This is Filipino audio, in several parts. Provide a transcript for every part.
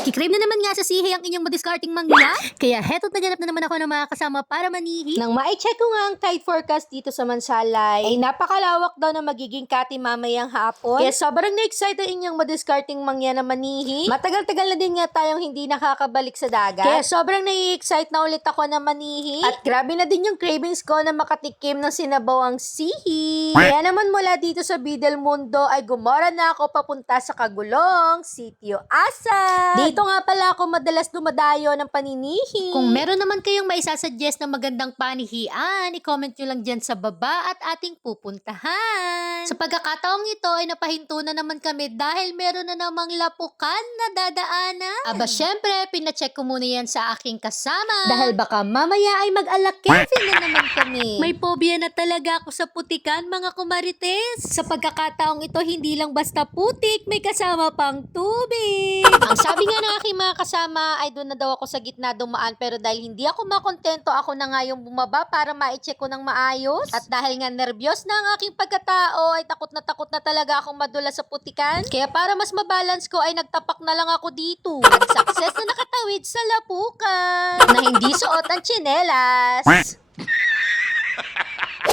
Nagkikrave na naman nga sa sihi ang inyong madiscarding mangya. Kaya heto't naganap na naman ako ng mga kasama para manihi. Nang ma-check ko nga ang tide forecast dito sa Mansalay, ay napakalawak daw na magiging kati mamayang hapon. Kaya sobrang na-excite ang inyong madiscarding mangya na manihi. Matagal-tagal na din nga tayong hindi nakakabalik sa dagat. Kaya sobrang nai-excite na ulit ako na manihi. At grabe na din yung cravings ko na makatikim ng sinabawang sihi. Kaya naman mula dito sa Bidel Mundo ay gumora na ako papunta sa Kagulong, Sitio Asa. Dito nga pala ako madalas dumadayo ng paninihi. Kung meron naman kayong maisasuggest na magandang panihian, i-comment nyo lang dyan sa baba at ating pupuntahan. Sa pagkakataong ito ay napahinto na naman kami dahil meron na namang lapukan na dadaanan. Aba syempre, pinacheck ko muna yan sa aking kasama. Dahil baka mamaya ay mag-alak Kevin na naman kami. May phobia na talaga ako sa putikan, mga kumarites. Sa pagkakataong ito, hindi lang basta putik, may kasama pang tubig. Ang sabi nga ng aking mga kasama ay doon na daw ako sa gitna dumaan pero dahil hindi ako makontento ako na nga yung bumaba para ma-check ko ng maayos. At dahil nga nervyos na ang aking pagkatao ay takot na takot na talaga akong madula sa putikan. Kaya para mas mabalance ko ay nagtapak na lang ako dito. At success na nakatawid sa lapukan na hindi suot ang tsinelas.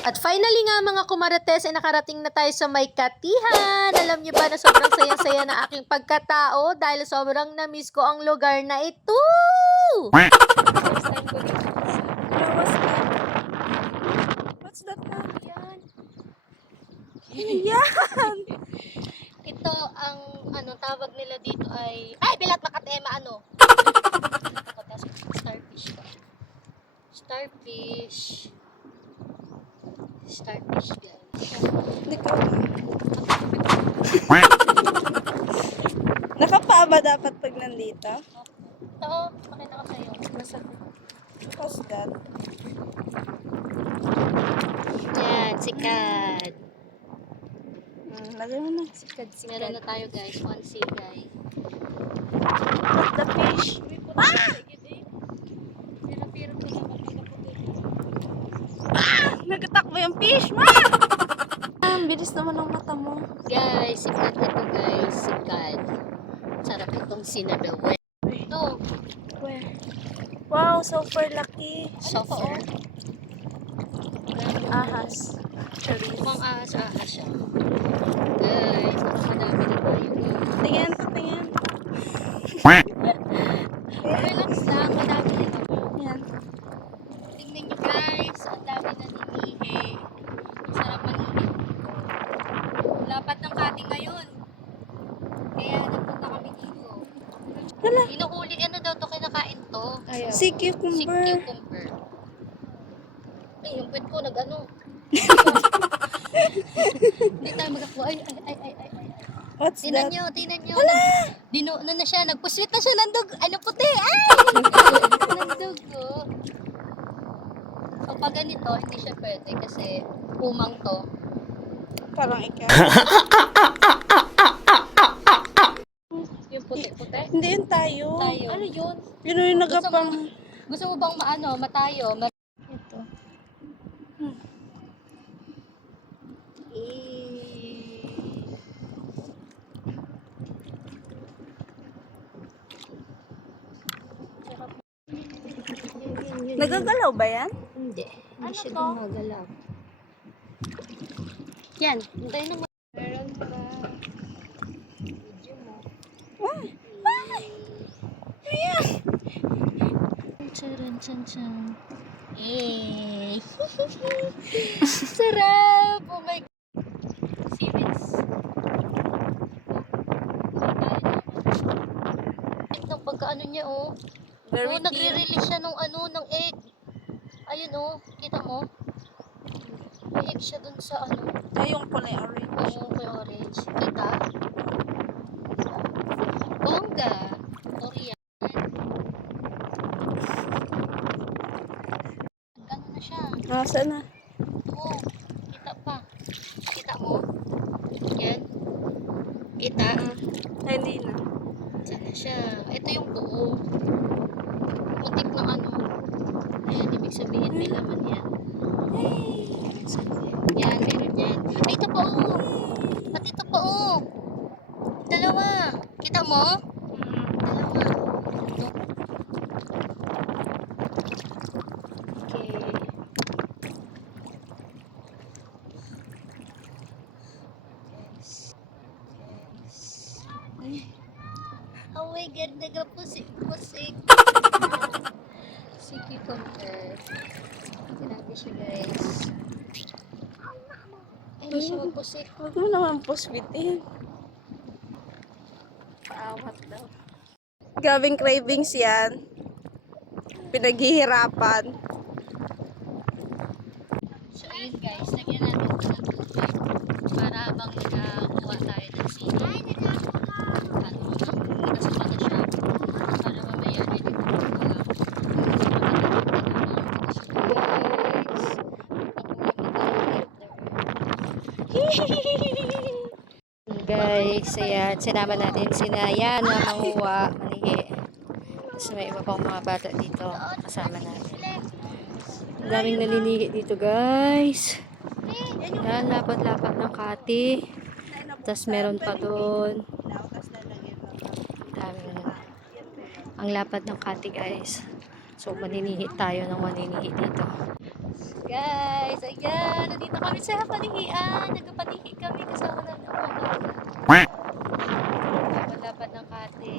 At finally nga mga kumarates ay nakarating na tayo sa may katihan. Alam niyo ba na sobrang sayang-saya na aking pagkatao dahil sobrang na-miss ko ang lugar na ito. What's that? Yan. Yan. Ito, ang ano tawag nila dito ay... Ay, bilat makatema, ano? Starfish ba? Starfish. Starfish, guys. Hindi ko Nakapaa ba dapat pag nandito? Ito, makita ko sa'yo. Masakit. What's that? Yan, sikat. Hmm, lagay mo na. Sikad, Meron na tayo, guys. One sea, guys. What the fish? Ah! Ah! Nagtatakbo yung fish, ma! Ang bilis naman ng mata mo. Guys, sikat ito, guys. Sikat. Sarap itong sinadawe. Ito, Where? Wow, super lucky. software. Ahas. Mukhang ahas-ahas siya. Guys, nakakadami na tayo. Tingin, tingin. Relax lang, madami na ito. Yan. Tingnan nyo guys, ang dami na ninihi. Ang sarap manihi. Lapat ng kating ngayon. Kaya nagpunta kami dito. Hala. Inuhuli, ano daw to kinakain to? Si Si cucumber. cucumber. Ay, yung pet ko nag-ano. Hindi tayo magkakuha. Ay, ay, ay, ay, ay, ay. What's Tingnan that? nyo, tingnan nyo. Nag, dino, ano na siya, nagpuswit na siya ng dug. Ano puti? Ay! ng dugo. So, pag ganito, hindi siya pwede kasi umang to. Parang ikaw. Yung puti-puti. Hindi yun tayo. Tayo. Ano yun? Yun yung Gusto nagapang... mo, gusto mo bang maano, matayo? Ma- Ito. Eh, Nagagalaw ba yan? Hindi. Hindi Ano siya to? gumagalaw. Yan. Hintayin na Meron pa. video mo. Ah! Ay! Ayan! Charan, chan, chan. Eh. Sarap! Oh my God. Seaweeds. Ito, pagka ano niya, oh. Very oh, nagre-release siya nung ano, ng egg. Ayun, oh. Kita mo? May egg siya dun sa ano. Ay, yung kulay orange. Yung kay orange. Kita? Bongga. Korean. Ano na siya? Nasa na? Oo. Kita pa. Kita mo? Yan. Kita? Ay, hindi na. Saan na siya? Ito yung buo. Putik na ano. Ayan, ibig sabihin may laman yan. Yan, meron yan. Ay, ito pa oh. Pati ito pa oh. Dalawa. Kita mo? Dalawa. my God, nagapusik-pusik. si cucumber. Ito natin siya, guys. Ay, hindi siya mapusik. Huwag mo naman puswitin. Paawat daw. Gabing cravings yan. Pinaghihirapan. So, ayun guys, lagyan natin ito ng tubig para habang nakakuha tayo ng sili. Ano, nakasama na siya. Para mamaya ready ko na Guys, ayan, sinama natin si Naya na manihi. Tapos may iba pang mga bata dito, kasama natin. Ang daming nalilihi dito, guys. Yan, lapat-lapat ng kati. Tapos meron pa doon. Ang lapad ng kati, guys. So, maninihi tayo ng maninihi dito. Guys, ayan. Nandito kami sa panihian. Nagpanihi kami kasama ng mga Lapad-lapad ng kati.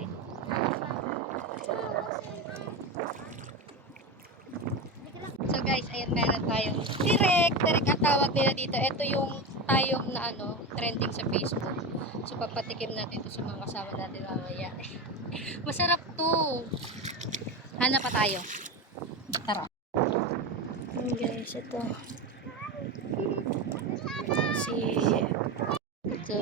So guys, ayan meron tayong direct. Direct ang tawag nila dito. Ito yung tayong na ano, trending sa Facebook. So papatikim natin ito sa mga kasama natin mamaya. Masarap to. Hanap pa tayo. Tara. Ayan guys, ito. Si... Ito.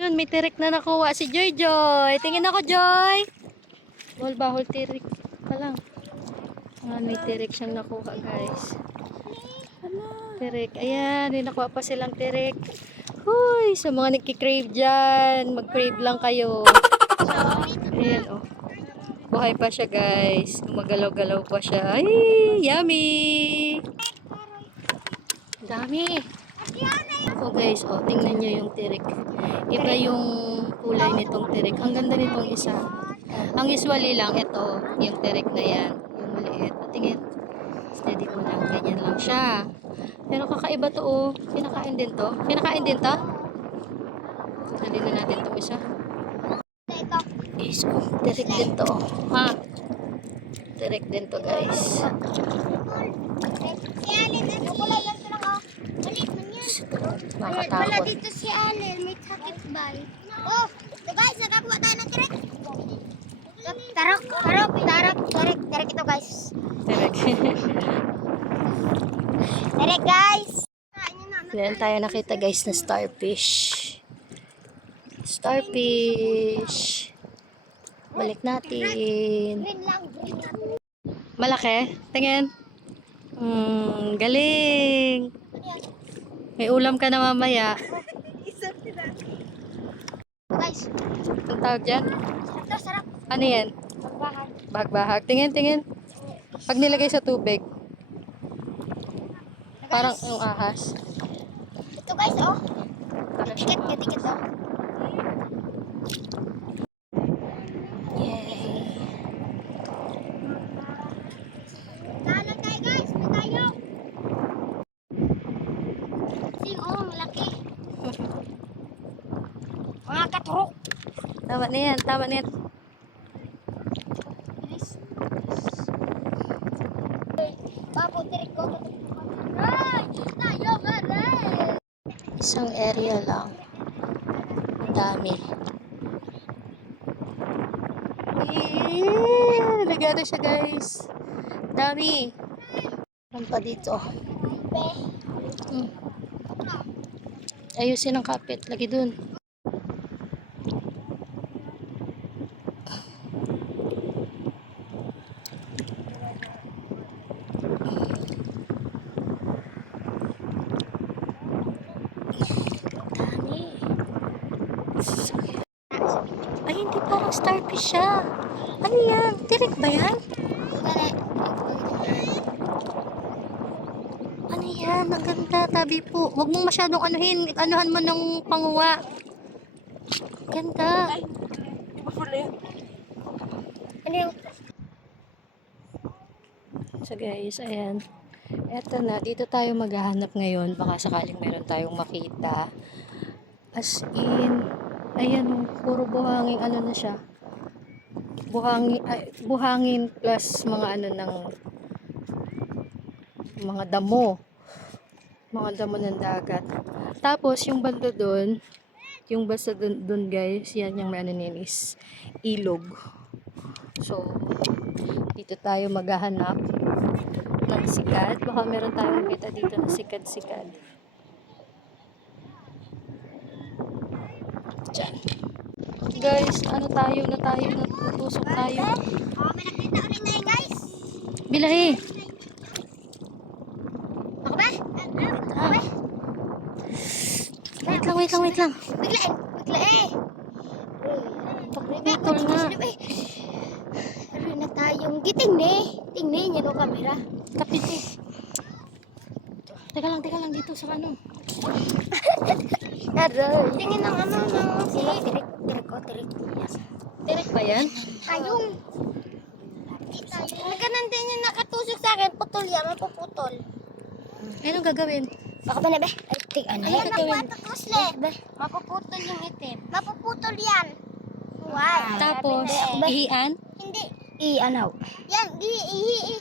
Yun, may tirik na nakuha si Joy Joy. Tingin ako, Joy. Bahol bahol tirik pa lang. Ayan, may tirik siyang nakuha, guys. Tirik. Ayan, may nakuha pa silang tirik. Huy, sa mga nagkikrave dyan, mag-crave lang kayo. Oh. Buhay pa siya, guys. Gumagalaw-galaw pa siya. Ay, yummy! Dami. Oh guys, oh, tingnan nyo yung tirik. Iba yung kulay nitong tirik. Ang ganda nitong isa. Ang usually lang, ito, yung tirik na yan. Yung maliit. Tingin. Steady mo lang. Ganyan lang siya. Pero kakaiba to, oh. Kinakain din to. Kinakain din to. Dali na natin itong isa. Oh, tirik din to. oh. Ha? Tirik din to, guys. Si Alin, ano kulay yan lang oh. Malit man yan. Wala Makatakot. dito si Alin, may sakit ba? Oh, ito guys, nakakuha tayo ng tirik. Tarok, tarok, tarok, tirik, tirik ito guys. Tirik. Tirik guys. Meron tayo nakita guys na starfish. Starfish. Balik natin. Malaki? Tingin. Hmm, galing. May ulam ka na mamaya. Guys, Ang tawag dyan? sarap. Ano yan? Magbahan. Bagbahag. Tingin, tingin. Pag nilagay sa tubig, parang yung ahas. Ito guys, oh. Siyang ahas. tiket oh. Yay. Dalan tayo guys, may tayo. Sing, oh, malaki. Mga katurok. Tama na yan, tama na yan. Isang area lang. Ang dami. Eh, Nagano siya guys. Dami. Meron pa dito. Hmm. Ayusin ang kapit. Lagi dun. Dami. Ay, hindi parang starfish siya. Ano yan? Tirik ba yan? Ano yan? Ang ganda, tabi po. Huwag mong masyadong anuhin. Anuhan mo ng panguwa. Ganda. Ano yung So guys, ayan. Eto na, dito tayo maghahanap ngayon. Baka sakaling meron tayong makita. As in, Ayan, oh, puro buhangin ano na siya. Buhangin, ay, buhangin plus mga ano ng mga damo. Mga damo ng dagat. Tapos, yung banda doon, yung basta doon, doon guys, yan yung may ano ilog. So, dito tayo maghahanap ng sikad. Baka meron tayong makita dito na sikad-sikad. Diyan. Guys, ano tayo na tayo, natusok tayo. Oh, may nakita ulit na guys. Bilahi. Ako ba? Ako ba? Wait lang, wait lang, wait lang. Bigla eh. Bigla eh. Pagpipitol nga. Meron na tayong giting ne. Tingnan niya no kamera. Kapit eh. Teka lang, teka lang dito sa ano. Aroy. Tingin ng ano ng si Tirik. Tirik ko, tirik. Direct ba yan? Tayong. Nagkanan din yung nakatusok sa akin. Putol yan. Mapuputol. Anong gagawin? Baka ba na ba? Ay, tik, ano? Ayan watercross le. Mapuputol yung itim. Mapuputol yan. Why? Tapos, ihian? Hindi. I, ano? Yan, di, i, i, i.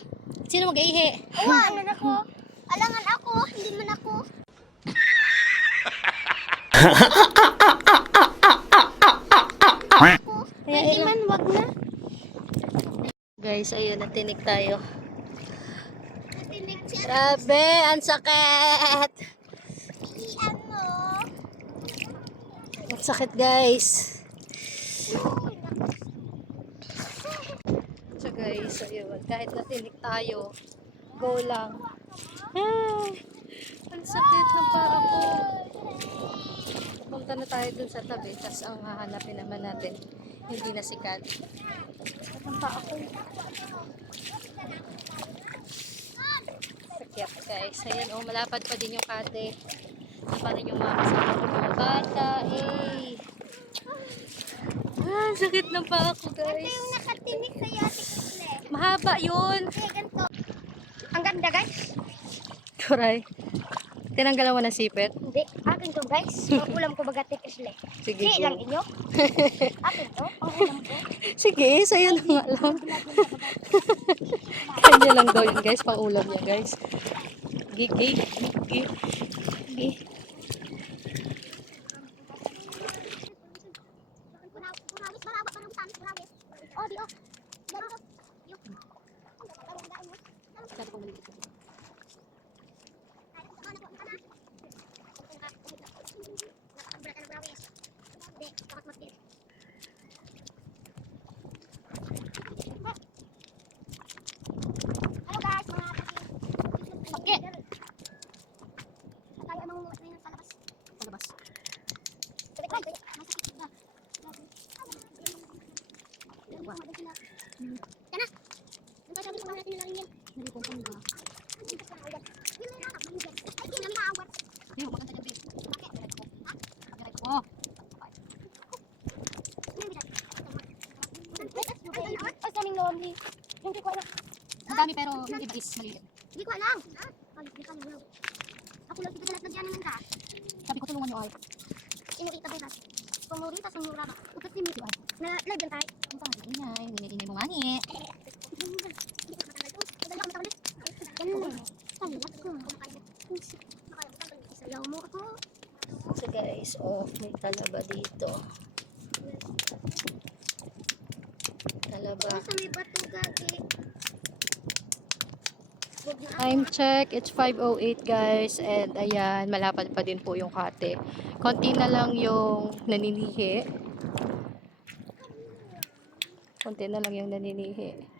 Sino mag-ihi? Uwa, ano na ko? Alangan ako, hindi man ako. Ako. Hindi man, wag na. Guys, ayun, natinig tayo. Natinig siya. Grabe, ang sakit. I, ano? Ang sakit, guys. So, guys, ayun, kahit natinig tayo, go lang. Ay, ang sakit ng paa ko. Punta na tayo dun sa tabi, tapos ang hahanapin naman natin, hindi na sikat. Sakit ng paa ko. Sakit, guys. Ayan, oh, malapad pa din yung kate. Pa rin yung mga kasama ko mga bata, eh. Ah, sakit ng paa ko, guys. Yung nakatinig sa yate kusle. Mahaba yun. Ganito. Ang ganda guys. Kuray. Tinanggalan mo ng sipit? Guys. Ang ulam ko baga tikisle. Sige, go. lang inyo. Akin to, ang ulam ko. Sige, sa'yo na nga lang. Kanya lang daw yun, guys. Pang ulam niya, guys. Gigi. Gigi. Gigi. Oh, di oh. Hello guys, mga kapatid. Bakit? Tayo amang umuwi ngayon sa labas. Sa labas. Sabi ko, ay, masakit ba? Yan na. Yung tayo sabi ko natin yung laringin. Hindi ko kung ba. Ay, hindi na awat. Hindi mo maganda gabi. Bakit? Ha? Ko. Ay, kaming lonely. Hindi ko alam. Ang dami pero yung ibis maliit. Hindi ko alam. Ay, hindi ko alam. Ako lang kita na dyan naman ka. Sabi ko tulungan niyo ay. Inurita ba yun? Pumurita sa mura ba? Upat si Mito ay. Na live yan tayo. Ang pang ingay. Ingay mo mangi. Lang. Pangilap ko. Isayaw mo ako. So guys, oh, may talaba dito. Talaba. Time check, it's 5.08 guys and ayan, malapad pa din po yung kate. Konti na lang yung naninihi. Konti na lang yung naninihi.